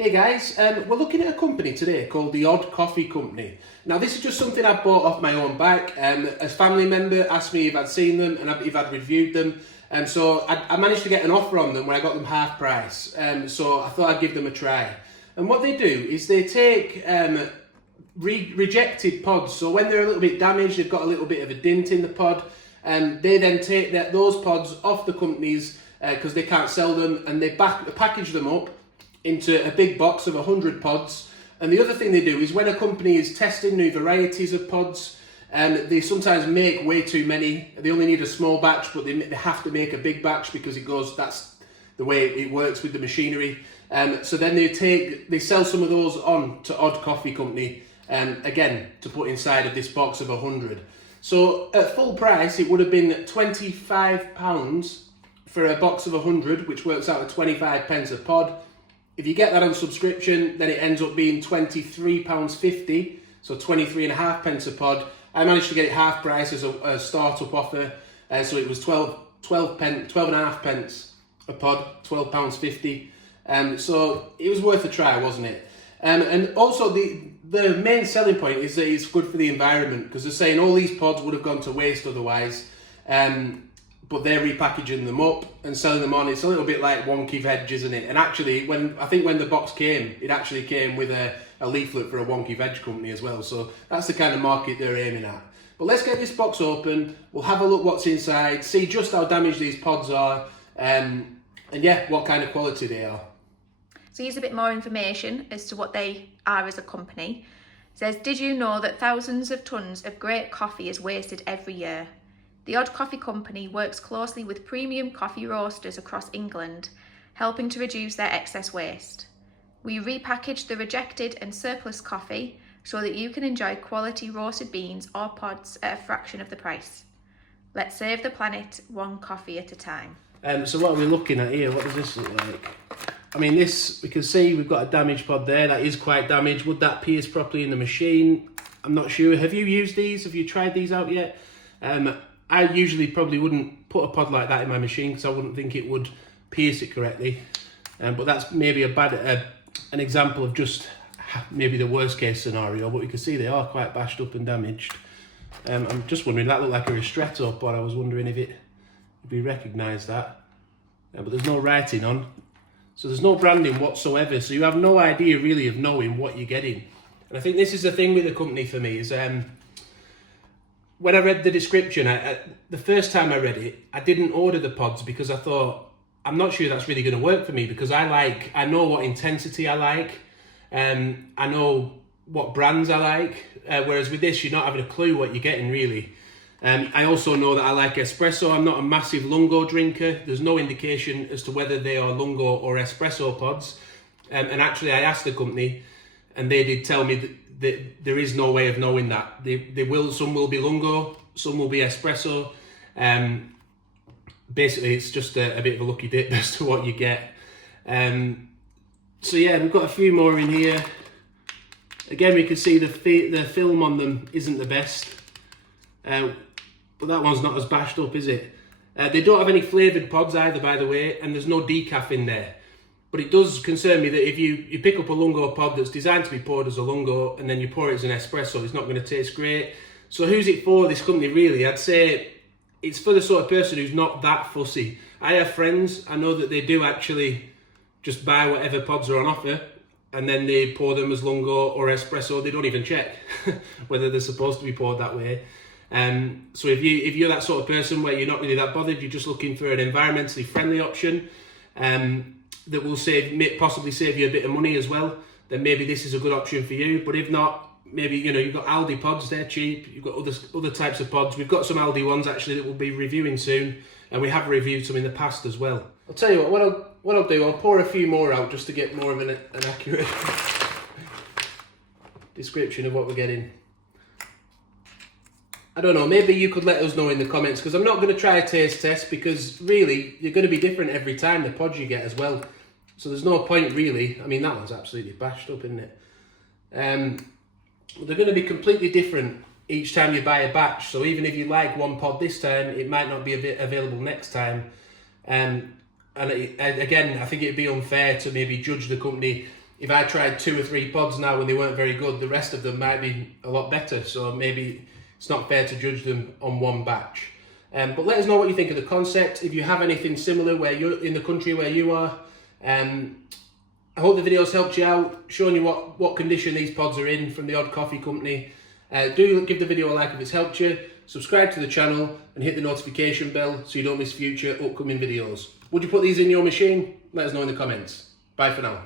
Hey guys, we're looking at a company today called the Odd Coffee Company. Now this is just something I bought off my own back. A family member asked me if I'd seen them and if I'd reviewed them. So I managed to get an offer on them when I got them half price. So I thought I'd give them a try. And what they do is they take rejected pods. So when they're a little bit damaged, they've got a little bit of a dint in the pod. They then take those pods off the companies because they can't sell them, and they package them up into a big box of 100 pods. And the other thing they do is when a company is testing new varieties of pods, they sometimes make way too many. They only need a small batch, but they have to make a big batch because that's the way it works with the machinery. So then they sell some of those on to Odd Coffee Company, again, to put inside of this box of 100. So at full price, it would have been £25 for a box of 100, which works out at 25 pence a pod. If you get that on subscription, then it ends up being £23.50, so 23.5 pence a pod. I managed to get it half price as a startup offer, so it was 12.5 pence a pod, £12.50. So it was worth a try, wasn't it? And also the main selling point is that it's good for the environment, because they're saying all these pods would have gone to waste otherwise. But they're repackaging them up and selling them on. It's a little bit like wonky veg, isn't it? And actually, when the box came, it actually came with a leaflet for a wonky veg company as well. So that's the kind of market they're aiming at. But let's get this box open. We'll have a look what's inside, see just how damaged these pods are, and yeah, what kind of quality they are. So here's a bit more information as to what they are as a company. It says, did you know that thousands of tonnes of great coffee is wasted every year? The Odd Coffee Company works closely with premium coffee roasters across England, helping to reduce their excess waste. We repackage the rejected and surplus coffee so that you can enjoy quality roasted beans or pods at a fraction of the price. Let's save the planet one coffee at a time. So what are we looking at here? What does this look like? I mean, this, we can see we've got a damaged pod there. That is quite damaged. Would that pierce properly in the machine? I'm not sure. Have you used these? Have you tried these out yet? I usually probably wouldn't put a pod like that in my machine because I wouldn't think it would pierce it correctly. But that's maybe an example of just maybe the worst case scenario. But you can see they are quite bashed up and damaged. I'm just wondering, that looked like a ristretto pod. I was wondering if we recognise that. But there's no writing on. So there's no branding whatsoever. So you have no idea really of knowing what you're getting. And I think this is the thing with the company for me is when I read the description, the first time I read it, I didn't order the pods because I thought, I'm not sure that's really going to work for me because I know what intensity I like, I know what brands I like, whereas with this, you're not having a clue what you're getting really. I also know that I like espresso. I'm not a massive lungo drinker. There's no indication as to whether they are lungo or espresso pods. And actually, I asked the company, and they did tell me that there is no way of knowing that. Some will be lungo, some will be espresso. Basically, it's just a bit of a lucky dip as to what you get. So yeah, we've got a few more in here. Again, we can see the film on them isn't the best. But that one's not as bashed up, is it? They don't have any flavoured pods either, by the way, and there's no decaf in there. But it does concern me that if you pick up a lungo pod that's designed to be poured as a lungo and then you pour it as an espresso, it's not going to taste great. So who's it for, this company, really? I'd say it's for the sort of person who's not that fussy. I have friends, I know that they do actually just buy whatever pods are on offer and then they pour them as lungo or espresso. They don't even check whether they're supposed to be poured that way. So if you're that sort of person where you're not really that bothered, you're just looking for an environmentally friendly option that will possibly save you a bit of money as well, then maybe this is a good option for you. But if not, maybe you've got Aldi pods, they're cheap. You've got other types of pods. We've got some Aldi ones actually that we'll be reviewing soon, and we have reviewed some in the past as well. I'll tell you what I'll do, I'll pour a few more out just to get more of an accurate description of what we're getting. I don't know, maybe you could let us know in the comments, because I'm not going to try a taste test, because really, you're going to be different every time, the pods you get as well. So there's no point really. I mean, that one's absolutely bashed up, isn't it? They're going to be completely different each time you buy a batch. So even if you like one pod this time, it might not be available next time. And again, I think it'd be unfair to maybe judge the company if I tried 2 or 3 pods now and they weren't very good, the rest of them might be a lot better. So maybe it's not fair to judge them on one batch. But let us know what you think of the concept. If you have anything similar where you're in the country where you are, I hope the video's helped you out, showing you what condition these pods are in from the Odd Coffee Company. Do give the video a like if it's helped you, subscribe to the channel and hit the notification bell so you don't miss future upcoming videos. Would you put these in your machine? Let us know in the comments. Bye for now.